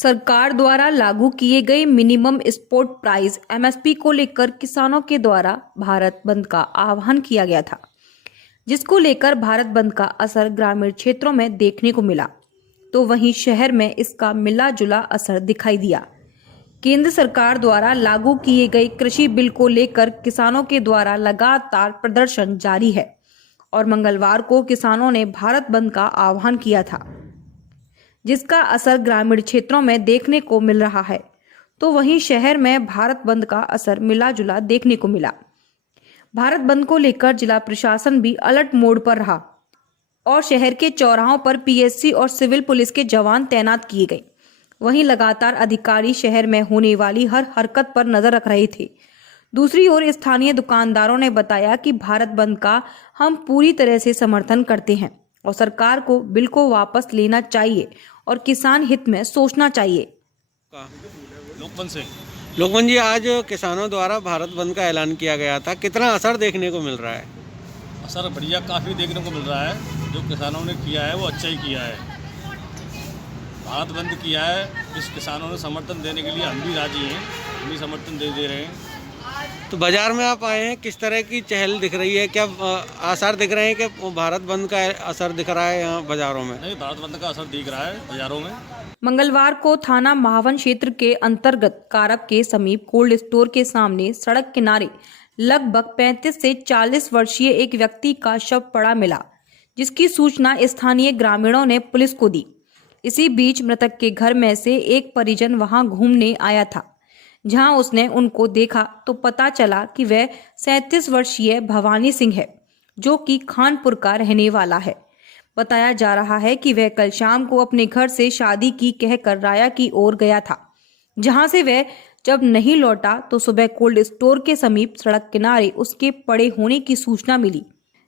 सरकार द्वारा लागू किए गए मिनिमम सपोर्ट प्राइस एमएसपी को लेकर किसानों के द्वारा भारत बंद का आह्वान किया गया था, जिसको लेकर भारत बंद का असर ग्रामीण क्षेत्रों में देखने को मिला, तो वहीं शहर में इसका मिला जुला असर दिखाई दिया। केंद्र सरकार द्वारा लागू किए गए कृषि बिल को लेकर किसानों के द्वारा लगातार प्रदर्शन जारी है और मंगलवार को किसानों ने भारत बंद का आह्वान किया था, जिसका असर ग्रामीण क्षेत्रों में देखने को मिल रहा है, तो वहीं शहर में भारत बंद का असर मिला जुला देखने को मिला। भारत बंद को लेकर जिला प्रशासन भी अलर्ट मोड पर रहा और शहर के चौराहों पर पीएससी और सिविल पुलिस के जवान तैनात किए गए। वहीं लगातार अधिकारी शहर में होने वाली हर हरकत पर नजर रख रहे थे। दूसरी ओर स्थानीय दुकानदारों ने बताया कि भारत बंद का हम पूरी तरह से समर्थन करते हैं और सरकार को बिल को वापस लेना चाहिए और किसान हित में सोचना चाहिए। लोकमन जी, आज किसानों द्वारा भारत बंद का ऐलान किया गया था, कितना असर देखने को मिल रहा है? असर बढ़िया काफ़ी देखने को मिल रहा है। जो किसानों ने किया है वो अच्छा ही किया है। भारत बंद किया है, इस किसानों ने समर्थन देने के लिए हम भी राजी हैं, हम भी समर्थन दे रहे हैं। तो बाजार में आप आए हैं, किस तरह की चहल दिख रही है? क्या आसार दिख रहे हैं कि भारत बंद का असर दिख रहा है यहाँ बाजारों में? नहीं, भारत बंद का असर दिख रहा है बाजारों में। मंगलवार को थाना महावन क्षेत्र के अंतर्गत कारब के समीप कोल्ड स्टोर के सामने सड़क किनारे लगभग 35 से 40 वर्षीय एक व्यक्ति का शव पड़ा मिला, जिसकी सूचना स्थानीय ग्रामीणों ने पुलिस को दी। इसी बीच मृतक के घर में से एक परिजन वहां घूमने आया था, जहां उसने उनको देखा तो पता चला कि वह 37 वर्षीय भवानी सिंह है, जो कि खानपुर का रहने वाला है। बताया जा रहा है कि वह कल शाम को अपने घर से शादी की कहकर राया की ओर गया था, जहां से वह जब नहीं लौटा तो सुबह कोल्ड स्टोर के समीप सड़क किनारे उसके पड़े होने की सूचना मिली,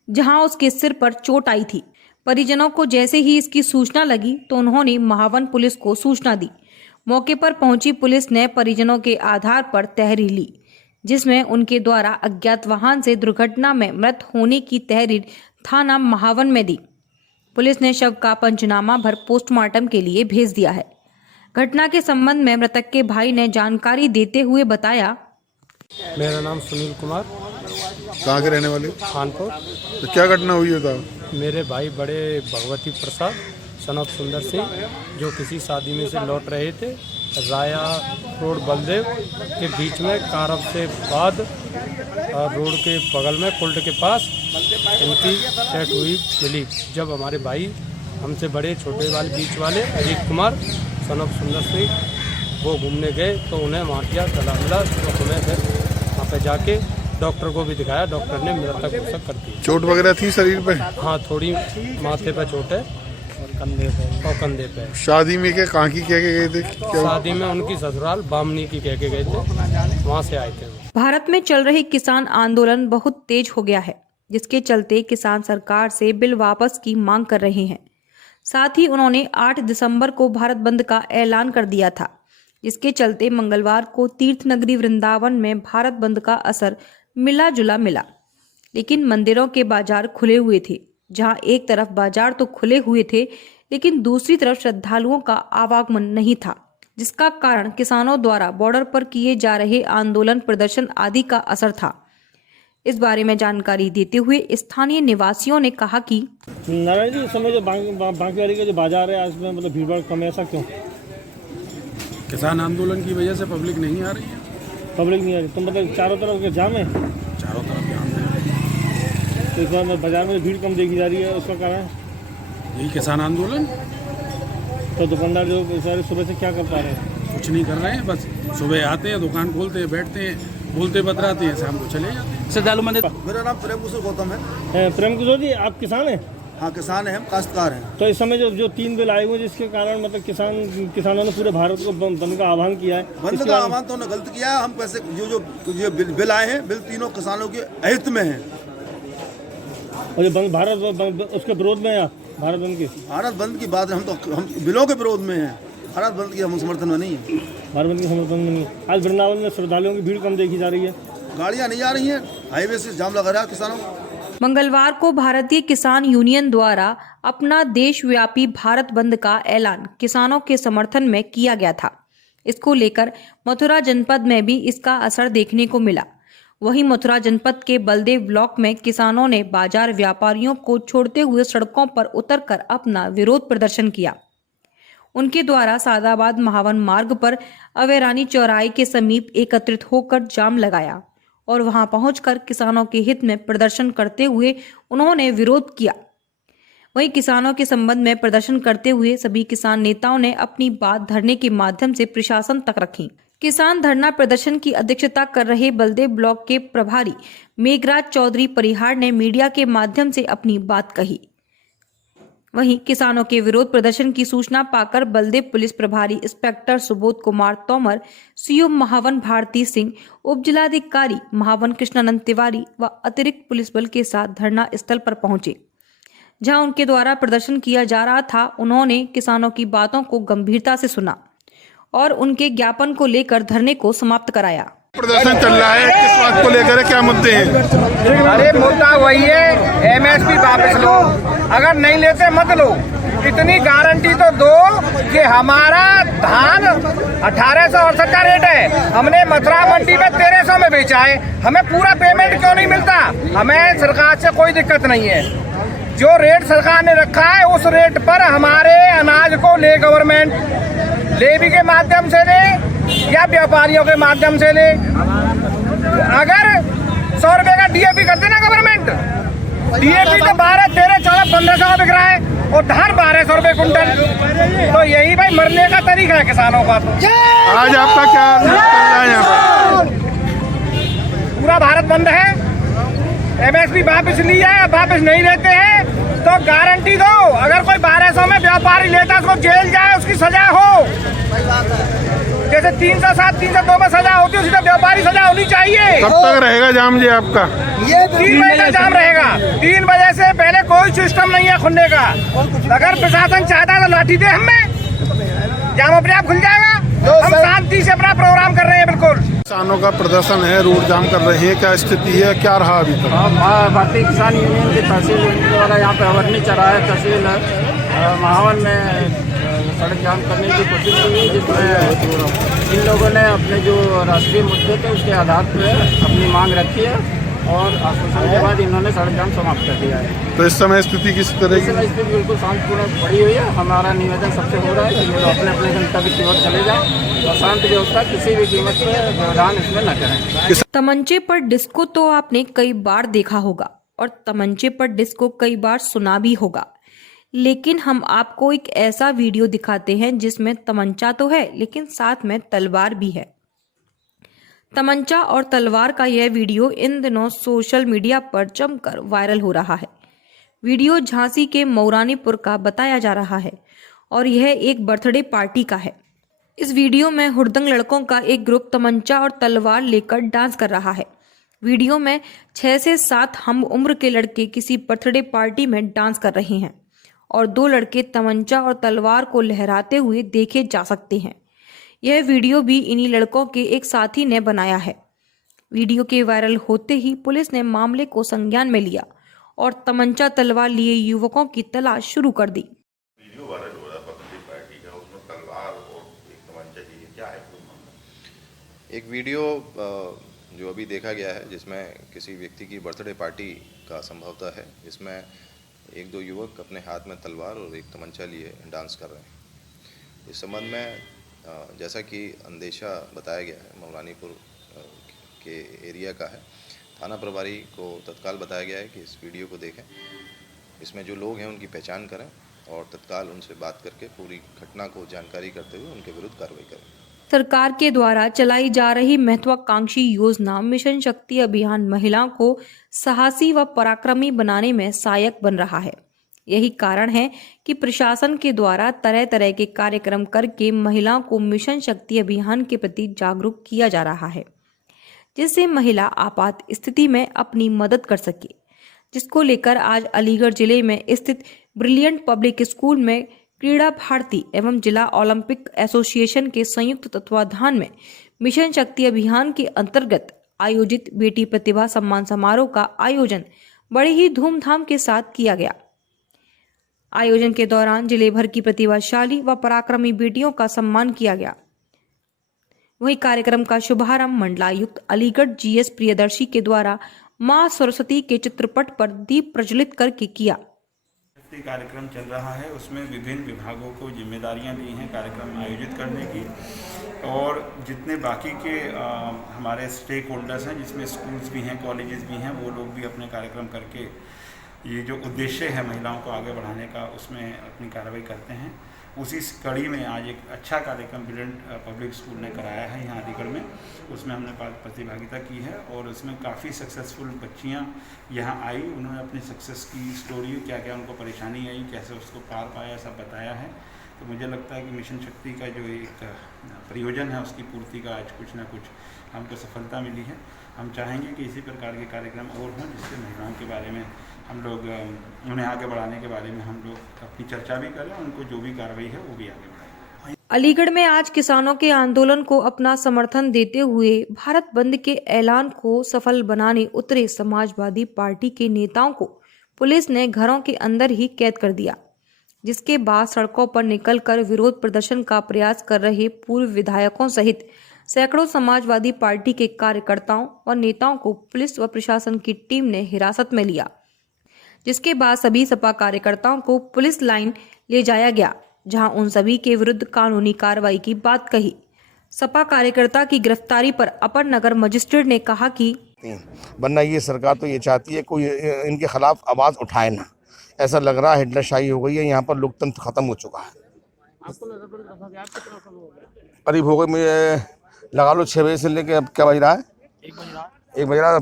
जहां उसके सिर पर चोट आई थी। परिजनों को जैसे ही इसकी सूचना लगी तो उन्होंने महावन पुलिस को सूचना दी। मौके पर पहुंची पुलिस ने परिजनों के आधार पर तहरीर ली, जिसमें उनके द्वारा अज्ञात वाहन से दुर्घटना में मृत होने की तहरीर थाना महावन में दी। पुलिस ने शव का पंचनामा भर पोस्टमार्टम के लिए भेज दिया है। घटना के संबंध में मृतक के भाई ने जानकारी देते हुए बताया, मेरा नाम सुनील कुमार, कहाँ के रहने वाले? खानपुर। तो क्या घटना हुई है? मेरे भाई बड़े भगवती प्रसाद सन ऑफ सुंदर सिंह, जो किसी शादी में से लौट रहे थे, राया रोड बलदेव के बीच में कारब से बाद रोड के बगल में कुल्ड के पास इनकी डेथ हुई मिली। जब हमारे भाई हमसे बड़े छोटे वाले बीच वाले अजीत कुमार सन ऑफ सुंदर सिंह वो घूमने गए तो उन्हें वहाँ किया गला मिला, तो हमें फिर वहाँ पे जाके डॉक्टर को भी दिखाया। डॉक्टर ने मृतक घोषित कर दी। चोट वगैरह थी शरीर पे? हाँ, थोड़ी माथे पे चोट है और कंधे पे। शादी में क्या कहाँ की कह के गए थे? शादी में उनकी ससुराल बामनी की कह के गए थे, वहाँ से आए थे। भारत में चल रही किसान आंदोलन बहुत तेज हो गया है, जिसके चलते किसान सरकार से बिल वापस की मांग कर रहे हैं। साथ ही उन्होंने 8 दिसंबर को भारत बंद का ऐलान कर दिया था, जिसके चलते मंगलवार को तीर्थ नगरी वृंदावन में भारत बंद का असर मिला जुला मिला। लेकिन मंदिरों के बाजार खुले हुए थे। जहां एक तरफ बाजार तो खुले हुए थे, लेकिन दूसरी तरफ श्रद्धालुओं का आवागमन नहीं था, जिसका कारण किसानों द्वारा बॉर्डर पर किए जा रहे आंदोलन, प्रदर्शन आदि का असर था। इस बारे में जानकारी देते हुए स्थानीय निवासियों ने कहा कि नारायण जी, इस समय जो बांकीवाड़ी का जो बाजार है आज में मतलब भीड़ भाड़ कम है, ऐसा क्यों? किसान आंदोलन की वजह से पब्लिक नहीं आ रही है। पब्लिक नहीं आ रही तो मतलब चारों तरफ जाम है? चारों तरफ जाम है। तो इस बार बाजार में भीड़ कम देखी जा रही है, उसका कारण यही किसान आंदोलन। तो दुकानदार जो बेचारे सुबह से क्या कर पा रहे हैं? कुछ नहीं कर रहे हैं, बस सुबह आते हैं, दुकान खोलते हैं, बैठते हैं, बोलते बतराते हैं, शाम को चले जाते हैं। श्रद्धालु मंदिर। मेरा नाम प्रेम किशोर गौतम है। प्रेम किशोर जी, आप किसान हैं? हाँ, किसान है, हम काश्तकार हैं। तो इस समय जो 3 बिल आए हुए जिसके कारण मतलब किसानों ने पूरे भारत को बंद का आह्वान किया है। बंद का आह्वान तो उन्होंने गलत किया है। हम पैसे जो बिल आए हैं, बिल तीनों किसानों के अहित में हैं। और जो भारत उसके विरोध में है, भारत बंद की बात है। हम बिलों के विरोध में हैं, भारत बंद की हम समर्थन में नहीं है। भारत बंद के समर्थन में नहीं। आज वृंदावन में श्रद्धालुओं की भीड़ कम देखी जा रही है। गाड़ियाँ नहीं आ रही हैं, हाईवे से जाम लगा रहा है किसानों को। मंगलवार को भारतीय किसान यूनियन द्वारा अपना देशव्यापी भारत बंद का ऐलान किसानों के समर्थन में किया गया था। इसको लेकर मथुरा जनपद में भी इसका असर देखने को मिला। वहीं मथुरा जनपद के बलदेव ब्लॉक में किसानों ने बाजार व्यापारियों को छोड़ते हुए सड़कों पर उतरकर अपना विरोध प्रदर्शन किया। उनके द्वारा सादाबाद महावन मार्ग पर अवेरानी चौराहे के समीप एकत्रित होकर जाम लगाया और वहां पहुंचकर किसानों के हित में प्रदर्शन करते हुए उन्होंने विरोध किया। वहीं किसानों के संबंध में प्रदर्शन करते हुए सभी किसान नेताओं ने अपनी बात धरने के माध्यम से प्रशासन तक रखी। किसान धरना प्रदर्शन की अध्यक्षता कर रहे बलदेव ब्लॉक के प्रभारी मेघराज चौधरी परिहार ने मीडिया के माध्यम से अपनी बात कही। वहीं किसानों के विरोध प्रदर्शन की सूचना पाकर बलदेव पुलिस प्रभारी इंस्पेक्टर सुबोध कुमार तोमर, सीओ महावन भारती सिंह, उप जिलाधिकारी महावन कृष्णानंद तिवारी व अतिरिक्त पुलिस बल के साथ धरना स्थल पर पहुंचे। जहां उनके द्वारा प्रदर्शन किया जा रहा था, उन्होंने किसानों की बातों को गंभीरता से सुना और उनके ज्ञापन को लेकर धरने को समाप्त कराया। प्रदर्शन चल रहा है, किस बात को लेकर है, क्या मुद्दे हैं? अरे मुद्दा वही है, एमएसपी वापस लो, अगर नहीं लेते मत लो। इतनी गारंटी तो दो कि हमारा धान 1868 का रेट है, हमने मथुरा मंडी में 1300 में बेचा है, हमें पूरा पेमेंट क्यों नहीं मिलता? हमें सरकार से कोई दिक्कत नहीं है, जो रेट सरकार ने रखा है उस रेट पर हमारे अनाज को ले गवर्नमेंट लेवी के माध्यम से ले या व्यापारियों के माध्यम से ले। अगर 100 रुपए का डीएपी करते ना गवर्नमेंट, डीएपी तो 12, 13, 14, 1500 बिक रहा है और धान 1200 रुपए कुंटल। तो यही भाई मरने का तरीका है किसानों का। आज आपका क्या चल रहा है यहाँ पर? पूरा भारत बंद है, एमएसपी वापस लिया है, वापस नहीं लेते हैं तो गारंटी दो, अगर कोई 1200 में व्यापारी लेता है उसको जेल जाए, उसकी सजा हो। जैसे 307, 302 में सजा होती है, उसी तरह व्यापारी सजा होनी चाहिए। कब तक रहेगा जाम जी आपका? ये 3 बजे तक जाम रहेगा। 3 बजे से पहले कोई सिस्टम नहीं है खुलने का। अगर प्रशासन चाहता है तो लाठी दे हमें, जाम अपने आप खुल जाएगा। हम शांति से अपना प्रोग्राम कर रहे हैं। बिल्कुल किसानों का प्रदर्शन है, रोड जाम कर रहे हैं, क्या स्थिति है, क्या रहा अभी तक? भारतीय किसान यूनियन की तहसील द्वारा यहाँ पे अवर्णी चौराहे तहसील महावन में सड़क जाम करने की कोशिश की, जिसमें इन लोगों ने अपने जो राष्ट्रीय मुद्दे थे उसके आधार पर अपनी मांग रखी है और आश्वासन के बाद इन्होंने सड़क जाम समाप्त कर दिया है। तो इस समय स्थिति किस तरह की? स्थिति बिल्कुल शांतिपूर्ण पड़ी हुई है। हमारा निवेदन सबसे हो रहा है कि लोग अपने अपने गंतव्य की ओर चले जाएं और शांति व्यवस्था किसी भी कीमत पर व्यवधान इसमें न करें। तमंचे पर डिस्को तो आपने कई बार देखा होगा और तमंचे पर डिस्को कई बार सुना भी होगा, लेकिन हम आपको एक ऐसा वीडियो दिखाते हैं जिसमें तमंचा तो है लेकिन साथ में तलवार भी है। तमंचा और तलवार का यह वीडियो इन दिनों सोशल मीडिया पर जमकर वायरल हो रहा है। वीडियो झांसी के मौरानीपुर का बताया जा रहा है और यह एक बर्थडे पार्टी का है। इस वीडियो में हुड़दंग लड़कों का एक ग्रुप तमंचा और तलवार लेकर डांस कर रहा है। वीडियो में 6 से 7 हम उम्र के लड़के किसी बर्थडे पार्टी में डांस कर रहे हैं और 2 लड़के तमंचा और तलवार को लहराते हुए देखे जा सकते हैं। यह वीडियो भी इन्हीं लड़कों के एक साथी ने बनाया है। वीडियो के वायरल होते ही पुलिस ने मामले को संज्ञान में लिया और तमंचा तलवार लिए युवकों की तलाश शुरू कर दी। वीडियो वायरल हो रहा है बर्थडे पार्टी का, उसमें तलवार और एक तमंचा चाहिए, क्या है कोई मामला? एक वीडियो जो अभी देखा गया है जिसमें किसी व्यक्ति की बर्थडे पार्टी का संभवतः है, जिसमें 1-2 युवक अपने हाथ में तलवार और एक तमंचा लिए डांस कर रहे हैं। इस संबंध में जैसा कि अंदेशा बताया गया है, मौरानीपुर के एरिया का है, थाना प्रभारी को तत्काल बताया गया है कि इस वीडियो को देखें, इसमें जो लोग हैं उनकी पहचान करें और तत्काल उनसे बात करके पूरी घटना को जानकारी करते हुए उनके विरुद्ध कार्रवाई करें। सरकार के द्वारा चलाई जा रही महत्वाकांक्षी योजना मिशन शक्ति अभियान महिलाओं को साहसी व पराक्रमी बनाने में सहायक बन रहा है। यही कारण है कि प्रशासन के द्वारा तरह तरह के कार्यक्रम करके महिलाओं को मिशन शक्ति अभियान के प्रति जागरूक किया जा रहा है, जिससे महिला आपात स्थिति में अपनी मदद कर सके। जिसको लेकर आज अलीगढ़ जिले में स्थित ब्रिलियंट पब्लिक स्कूल में क्रीड़ा भारती एवं जिला ओलंपिक एसोसिएशन के संयुक्त तत्वाधान में मिशन शक्ति अभियान के अंतर्गत आयोजित बेटी प्रतिभा सम्मान समारोह का आयोजन बड़े ही धूमधाम के साथ किया गया। आयोजन के दौरान जिले भर की प्रतिभाशाली व पराक्रमी बेटियों का सम्मान किया गया। वहीं कार्यक्रम का शुभारंभ मंडलायुक्त अलीगढ़ जीएस प्रियदर्शी के द्वारा मां सरस्वती के चित्रपट पर दीप प्रज्वलित करके किया। कार्यक्रम चल रहा है, उसमें विभिन्न विभागों को जिम्मेदारियां दी हैं कार्यक्रम आयोजित करने की, और जितने बाकी के हमारे स्टेक होल्डर्स हैं, जिसमें स्कूल्स भी हैं, कॉलेजेस भी हैं, वो लोग भी अपने कार्यक्रम करके ये जो उद्देश्य है महिलाओं को आगे बढ़ाने का, उसमें अपनी कार्रवाई करते हैं। उसी कड़ी में आज एक अच्छा कार्यक्रम ब्रिलियंट पब्लिक स्कूल ने कराया है यहाँ अलीगढ़ में, उसमें हमने प्रतिभागिता की है और उसमें काफ़ी सक्सेसफुल बच्चियाँ यहाँ आई। उन्होंने अपनी सक्सेस की स्टोरी, क्या क्या उनको परेशानी आई, कैसे उसको पार पाया, सब बताया है। तो मुझे लगता है कि मिशन शक्ति का जो एक प्रयोजन है, उसकी पूर्ति का आज कुछ ना कुछ हमको सफलता मिली है। हम चाहेंगे कि इसी प्रकार के कार्यक्रम और हों, जिससे महिलाओं के बारे में हम लोग उन्हें आगे बढ़ाने के बारे में हम लोग अपनी चर्चा भी करें, उनको जो भी कार्रवाई है वो भी आगे बढ़ाएं। अलीगढ़ में आज किसानों के आंदोलन को अपना समर्थन देते हुए भारत बंद के ऐलान को सफल बनाने उतरे समाजवादी पार्टी के नेताओं को पुलिस ने घरों के अंदर ही कैद कर दिया, जिसके बाद सड़कों पर निकलकर विरोध प्रदर्शन का प्रयास कर रहे पूर्व विधायकों सहित सैकड़ों समाजवादी पार्टी के कार्यकर्ताओं और नेताओं को पुलिस व प्रशासन की टीम ने हिरासत में लिया, जिसके बाद सभी सपा कार्यकर्ताओं को पुलिस लाइन ले जाया गया, जहां उन सभी के विरुद्ध कानूनी कार्रवाई की बात कही। सपा कार्यकर्ता की गिरफ्तारी पर अपर नगर मजिस्ट्रेट ने कहा कि वरना ये सरकार तो ये चाहती है कोई इनके खिलाफ आवाज उठाए ना। ऐसा लग रहा है हिटलरशाही हो गई है, यहाँ पर लोकतंत्र खत्म हो चुका है। करीब हो गए, मैं लगा लो 6 बजे से लेके अब क्या बज रहा है, 1 बज रहा है।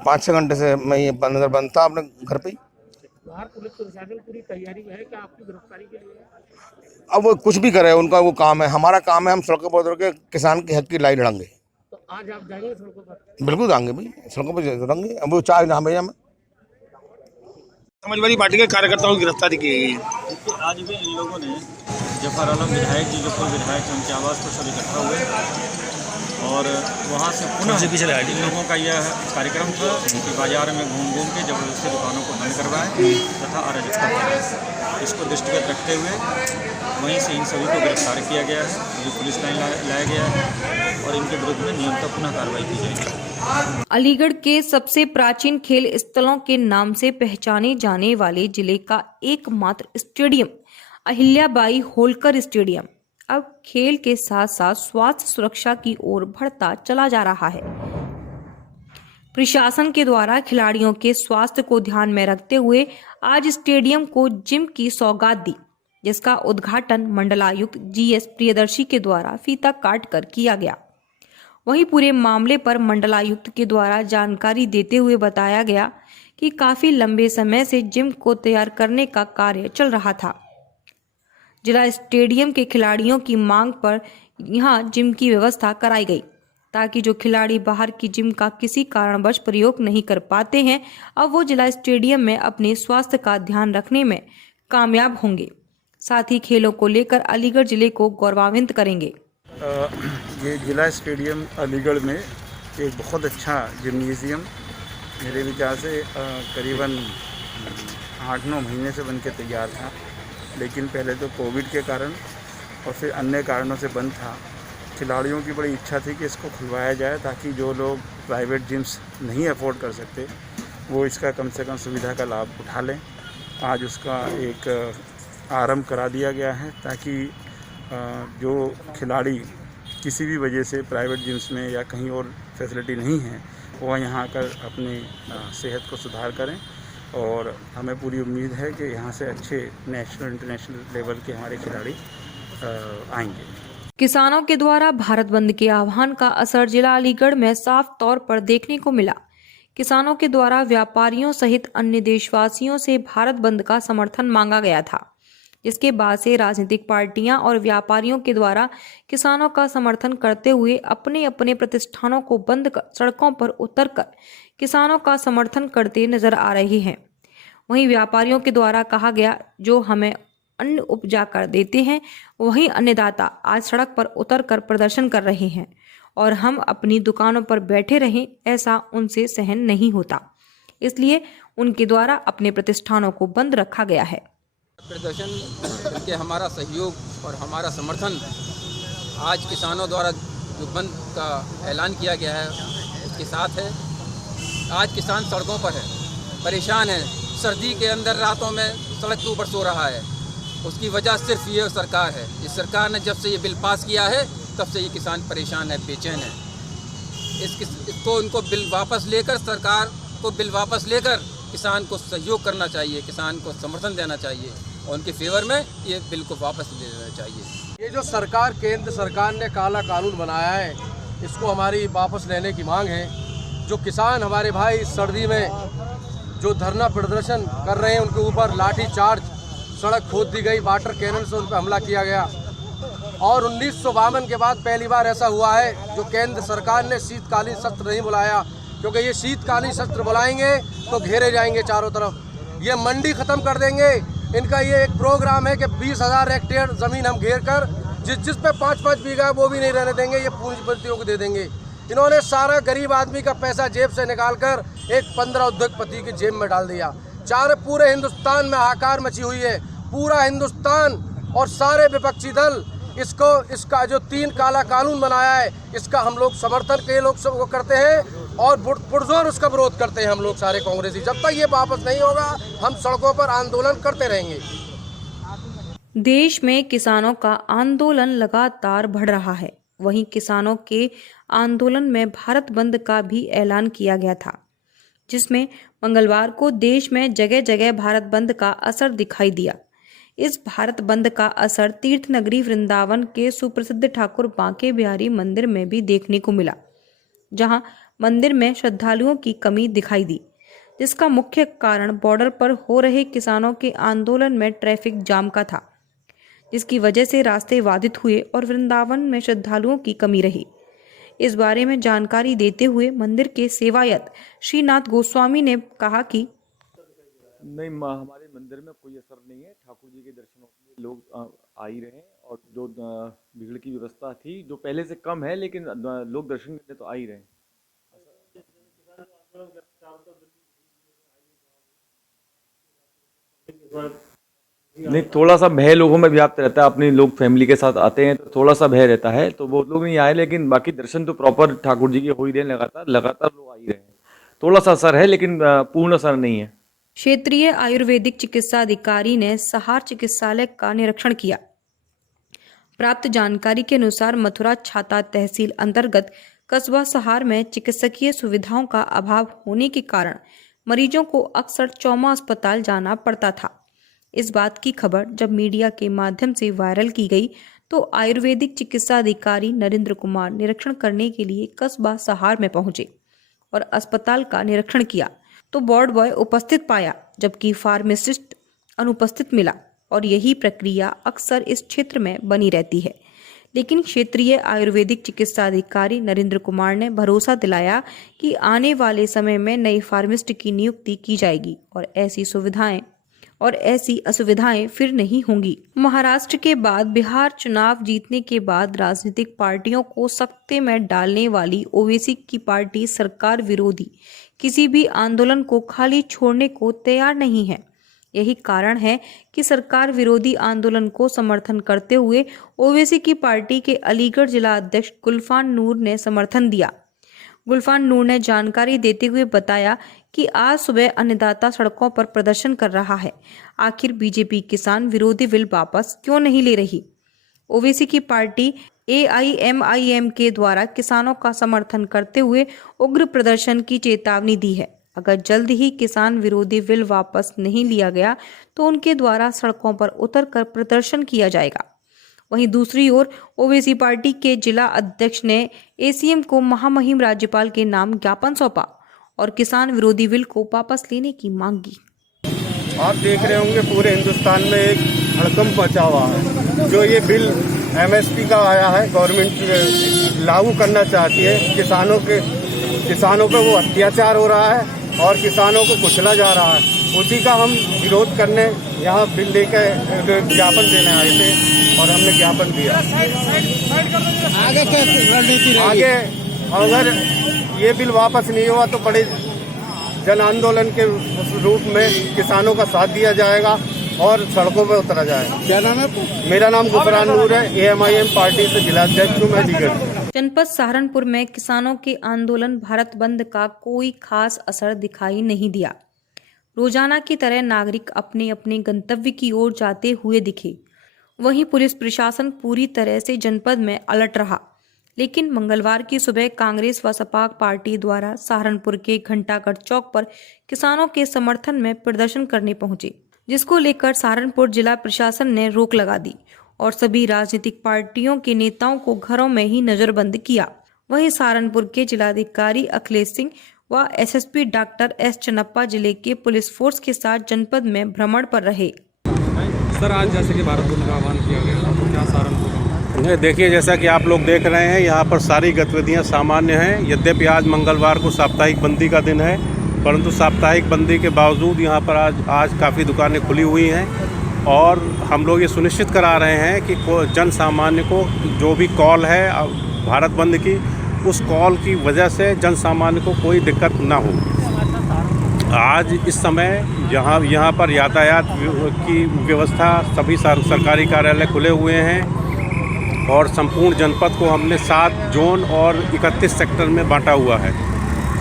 5-6 घंटे से मैं ये नजर बंद था अपने घर पे ही। पुलिस प्रशासन पूरी तैयारी में है कि आपकी गिरफ्तारी के लिए? अब वो कुछ भी करे, उनका वो काम है, हमारा काम है, हम सड़कों पर उतर के किसान के हक की लड़ाई लड़ेंगे। तो आज आप जाएंगे सड़कों पर? बिल्कुल जाएंगे भाई, सड़कों पर लड़ेंगे। अब वो 4 नाम है हमें। समाजवादी पार्टी के कार्यकर्ताओं की गिरफ्तारी की गई है। आज भी इन लोगों ने जफर आलम विधायक जी, जो कोई विधायक हैं, उनके आवास पर सब इकट्ठा हुए और वहाँ से पुनः इन लोगों का यह कार्यक्रम था कि बाजार में घूम घूम के जबरदस्ती दुकानों को बंद करवाएं तथा अराजकता फैलाएं। इसको दृष्टिगत रखते हुए वहीं से इन सभी को गिरफ्तार किया गया है, जो पुलिस लाइन लाया गया है और इनके विरुद्ध में नियंत्रण पुनः कार्रवाई की जाएगी। अलीगढ़ के सबसे प्राचीन खेल स्थलों के नाम से पहचाने जाने वाले जिले का एकमात्र स्टेडियम अहिल्याबाई होलकर स्टेडियम अब खेल के साथ साथ स्वास्थ्य सुरक्षा की ओर बढ़ता चला जा रहा है। प्रशासन के द्वारा खिलाड़ियों के स्वास्थ्य को ध्यान में रखते हुए आज स्टेडियम को जिम की सौगात दी, जिसका उद्घाटन मंडलायुक्त जीएस प्रियदर्शी के द्वारा फीता काट कर किया गया। वहीं पूरे मामले पर मंडलायुक्त के द्वारा जानकारी देते हुए बताया गया कि काफी लंबे समय से जिम को तैयार करने का कार्य चल रहा था। जिला स्टेडियम के खिलाड़ियों की मांग पर यहां जिम की व्यवस्था कराई गई, ताकि जो खिलाड़ी बाहर की जिम का किसी कारणवश प्रयोग नहीं कर पाते हैं, अब वो जिला स्टेडियम में अपने स्वास्थ्य का ध्यान रखने में कामयाब होंगे। साथ ही खेलों को लेकर अलीगढ़ जिले को गौरवान्वित करेंगे। ये जिला स्टेडियम अलीगढ़ में एक बहुत अच्छा जिम्नेजियम मेरे विचार से करीबन 8-9 महीने से बन के तैयार था, लेकिन पहले तो कोविड के कारण और फिर अन्य कारणों से बंद था। खिलाड़ियों की बड़ी इच्छा थी कि इसको खुलवाया जाए, ताकि जो लोग प्राइवेट जिम्स नहीं अफोर्ड कर सकते वो इसका कम से कम सुविधा का लाभ उठा लें। आज उसका एक आरंभ करा दिया गया है, ताकि जो खिलाड़ी किसी भी वजह से प्राइवेट जिम्स में या कहीं और फैसिलिटी नहीं है, वो यहाँ आकर अपनी सेहत को सुधार करें। और हमें पूरी उम्मीद है कि यहाँ से अच्छे नेशनल इंटरनेशनल लेवल के हमारे खिलाड़ी आएंगे। किसानों के द्वारा भारत बंद के आह्वान का असर जिला अलीगढ़ में साफ तौर पर देखने को मिला। किसानों के द्वारा व्यापारियों सहित अन्य देशवासियों से भारत बंद का समर्थन मांगा गया था, जिसके बाद से राजनीतिक पार्टियां और व्यापारियों के द्वारा किसानों का समर्थन करते हुए अपने अपने प्रतिष्ठानों को बंद कर सड़कों पर उतरकर किसानों का समर्थन करते नजर आ रहे हैं। वहीं व्यापारियों के द्वारा कहा गया, जो हमें अन्न उपजा कर देते हैं वहीं अन्नदाता आज सड़क पर उतरकर प्रदर्शन कर रहे हैं और हम अपनी दुकानों पर बैठे रहें, ऐसा उनसे सहन नहीं होता। इसलिए उनके द्वारा अपने प्रतिष्ठानों को बंद रखा गया है। प्रदर्शन करके हमारा सहयोग और हमारा समर्थन आज किसानों द्वारा जो बंद का ऐलान किया गया है उसके साथ है। आज किसान सड़कों पर है, परेशान है, सर्दी के अंदर रातों में सड़क के ऊपर सो रहा है। उसकी वजह सिर्फ ये सरकार है। इस सरकार ने जब से ये बिल पास किया है तब से ये किसान परेशान है, बेचैन है। इसको इनको बिल वापस लेकर, सरकार को बिल वापस लेकर किसान को सहयोग करना चाहिए, किसान को समर्थन देना चाहिए और उनके फेवर में ये बिल को वापस ले लेना चाहिए। ये जो सरकार, केंद्र सरकार ने काला कानून बनाया है, इसको हमारी वापस लेने की मांग है। जो किसान हमारे भाई इस सर्दी में जो धरना प्रदर्शन कर रहे हैं उनके ऊपर लाठी चार्ज, सड़क खोद दी गई, वाटर कैनन से उन पर हमला किया गया। और 1952 के बाद पहली बार ऐसा हुआ है जो केंद्र सरकार ने शीतकालीन सत्र नहीं बुलाया, क्योंकि ये शीतकालीन सत्र बुलाएंगे तो घेरे जाएंगे चारों तरफ, ये मंडी ख़त्म कर देंगे। इनका ये एक प्रोग्राम है कि 20,000 हेक्टेयर ज़मीन हम घेर कर जिस पे 5-5 बीघा है वो भी नहीं रहने देंगे, ये पूंजीपतियों को दे देंगे। इन्होंने सारा गरीब आदमी का पैसा जेब से निकाल कर एक 15 उद्योगपति की जेब में डाल दिया। पूरे हिंदुस्तान में हाहाकार मची हुई है, पूरा हिंदुस्तान और सारे विपक्षी दल इसका जो 3 काला कानून बनाया है इसका हम लोग समर्थन के लोग सब वो करते हैं और पुरजोर उसका विरोध करते हैं हम लोग सारे कांग्रेसी। जब तक ये वापस नहीं होगा हम सड़कों पर आंदोलन करते रहेंगे। देश में किसानों का आंदोलन लगातार बढ़ रहा है। वहीं किसानों के आंदोलन में भारत बंद का भी ऐलान किया गया था, जिसमें मंगलवार को देश में जगह जगह भारत बंद का असर दिखाई दिया। इस भारत बंद का असर तीर्थ नगरी वृंदावन के सुप्रसिद्ध ठाकुर बांके बिहारी मंदिर में भी देखने को मिला, जहां मंदिर में श्रद्धालुओं की कमी दिखाई दी, जिसका मुख्य कारण बॉर्डर पर हो रहे किसानों के आंदोलन में ट्रैफिक जाम का था, जिसकी वजह से रास्ते बाधित हुए और वृंदावन में श्रद्धालुओं की कमी रही। इस बारे में जानकारी देते हुए मंदिर के सेवायत श्रीनाथ गोस्वामी ने कहा कि नहीं, हमारे मंदिर में कोई असर नहीं है। ठाकुर जी के दर्शनों के लिए लोग आ ही रहे हैं और जो भीड़ की व्यवस्था थी जो पहले से कम है, लेकिन लोग दर्शन करने तो आ ही रहे हैं। नहीं, थोड़ा सा भय लोगों में व्याप्त रहता है। अपने लोग फैमिली के साथ आते हैं तो थोड़ा सा भय रहता है, तो वो लोग नहीं आए, लेकिन बाकी दर्शन तो प्रॉपर ठाकुर जी के हो ही रहे हैं। लगातार लोग आ ही रहे हैं। थोड़ा सा असर है लेकिन पूर्ण असर नहीं है। क्षेत्रीय आयुर्वेदिक चिकित्सा अधिकारी ने सहार चिकित्सालय का निरीक्षण किया। प्राप्त जानकारी के अनुसार मथुरा छाता तहसील अंतर्गत कस्बा सहार में चिकित्सकीय सुविधाओं का अभाव होने के कारण मरीजों को अक्सर ट्रॉमा अस्पताल जाना पड़ता था। इस बात की खबर जब मीडिया के माध्यम से वायरल की गई तो आयुर्वेदिक चिकित्सा अधिकारी नरेंद्र कुमार निरीक्षण करने के लिए कस्बा सहार में पहुंचे और अस्पताल का निरीक्षण किया तो वार्ड बॉय उपस्थित पाया, जबकि फार्मासिस्ट अनुपस्थित मिला। और यही प्रक्रिया अक्सर इस क्षेत्र में बनी रहती है। लेकिन क्षेत्रीय आयुर्वेदिक चिकित्सा अधिकारी नरेंद्र कुमार ने भरोसा दिलाया कि आने वाले समय में नए फार्मासिस्ट की नियुक्ति की जाएगी और ऐसी असुविधाएं फिर नहीं होंगी। महाराष्ट्र के बाद बिहार चुनाव जीतने के बाद राजनीतिक पार्टियों को सख्ते में डालने वाली ओवैसी की पार्टी सरकार विरोधी किसी भी आंदोलन को खाली छोड़ने को तैयार नहीं है। यही कारण है कि सरकार विरोधी आंदोलन को समर्थन करते हुए ओवैसी की पार्टी के अलीगढ़ जिला अध्यक्ष गुलफान नूर ने समर्थन दिया। गुलफान नूर ने जानकारी देते हुए बताया कि आज सुबह अन्नदाता सड़कों पर प्रदर्शन कर रहा है। आखिर बीजेपी किसान विरोधी बिल वापस क्यों नहीं ले रही? ओवैसी की पार्टी AIMIM के द्वारा किसानों का समर्थन करते हुए उग्र प्रदर्शन की चेतावनी दी है। अगर जल्द ही किसान विरोधी बिल वापस नहीं लिया गया तो उनके द्वारा सड़कों पर उतरकर प्रदर्शन किया जाएगा। वहीं दूसरी ओर ओवैसी पार्टी के जिला अध्यक्ष ने ACM को महामहिम राज्यपाल के नाम ज्ञापन सौंपा और किसान विरोधी बिल को वापस लेने की मांग की। आप देख रहे होंगे पूरे हिंदुस्तान में एक हड़कंप मचा हुआ है। जो ये बिल MSP का आया है, गवर्नमेंट लागू करना चाहती है। किसानों पे वो अत्याचार हो रहा है और किसानों को कुचला जा रहा है। उसी का हम विरोध करने यहाँ बिल लेकर ज्ञापन देने आए थे और हमने ज्ञापन दिया। आगे अगर ये बिल वापस नहीं हुआ तो बड़े जन आंदोलन के रूप में किसानों का साथ दिया जाएगा और सड़कों पर उतरा जाएगा। क्या नाम है? मेरा नाम गुफरान नूर है, AMIM पार्टी से जिलाध्यक्ष हूँ मैं लीगर। जनपद सहारनपुर में किसानों के आंदोलन भारत बंद का कोई खास असर दिखाई नहीं दिया। रोजाना की तरह नागरिक अपने अपने गंतव्य की ओर जाते हुए दिखे। वहीं पुलिस प्रशासन पूरी तरह से जनपद में अलर्ट रहा, लेकिन मंगलवार की सुबह कांग्रेस व सपा पार्टी द्वारा सहारनपुर के घंटागढ़ चौक पर किसानों के समर्थन में प्रदर्शन करने पहुंचे, जिसको लेकर सहारनपुर जिला प्रशासन ने रोक लगा दी और सभी राजनीतिक पार्टियों के नेताओं को घरों में ही नजरबंद किया। वहीं सहारनपुर के जिलाधिकारी अखिलेश सिंह व SSP डॉक्टर S चन्नप्पा जिले के पुलिस फोर्स के साथ जनपद में भ्रमण पर रहे। सर, आज जैसे कि भारत बंद का आह्वान किया गया तो क्या सहारनपुर? देखिए, जैसा कि आप लोग देख रहे हैं, यहाँ पर सारी गतिविधियाँ सामान्य हैं। यद्यपि आज मंगलवार को साप्ताहिक बंदी का दिन है, परंतु साप्ताहिक बंदी के बावजूद यहाँ पर आज काफ़ी दुकानें खुली हुई हैं और हम लोग ये सुनिश्चित करा रहे हैं कि जन सामान्य को जो भी कॉल है भारत बंद की, उस कॉल की वजह से जन सामान्य को कोई दिक्कत ना हो। आज इस समय यहाँ पर यातायात की व्यवस्था, सभी सरकारी कार्यालय खुले हुए हैं और संपूर्ण जनपद को हमने 7 जोन और 31 सेक्टर में बांटा हुआ है।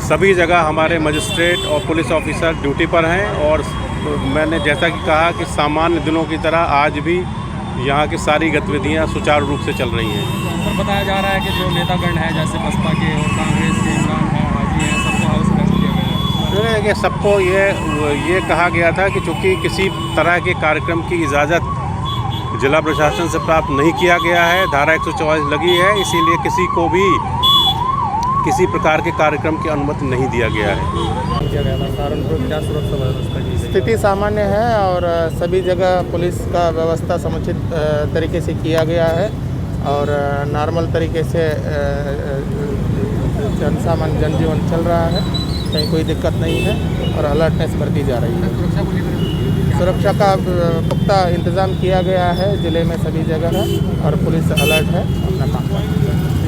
सभी जगह हमारे मजिस्ट्रेट और पुलिस ऑफिसर ड्यूटी पर हैं और मैंने जैसा कि कहा कि सामान्य दिनों की तरह आज भी यहाँ की सारी गतिविधियाँ सुचारू रूप से चल रही हैं। सर, बताया जा रहा है कि जो नेतागण हैं जैसे बसपा के और कांग्रेस के इमरान हैं, हाजी हैं, सबको हाउस अरेस्ट किया गया है। कि सबको ये कहा गया था कि चूँकि किसी तरह के कार्यक्रम की इजाज़त जिला प्रशासन से प्राप्त नहीं किया गया है, धारा 144 लगी है, इसीलिए किसी को भी किसी प्रकार के कार्यक्रम की अनुमति नहीं दिया गया है। सहारनपुर क्या सुरक्षा व्यवस्था की स्थिति सामान्य है और सभी जगह पुलिस का व्यवस्था समुचित तरीके से किया गया है और नॉर्मल तरीके से जनजीवन चल रहा है, कहीं कोई दिक्कत नहीं है और अलर्टनेस बरती जा रही है। सुरक्षा का पुख्ता इंतज़ाम किया गया है जिले में सभी जगह है और पुलिस अलर्ट है अपना काम कर रही है।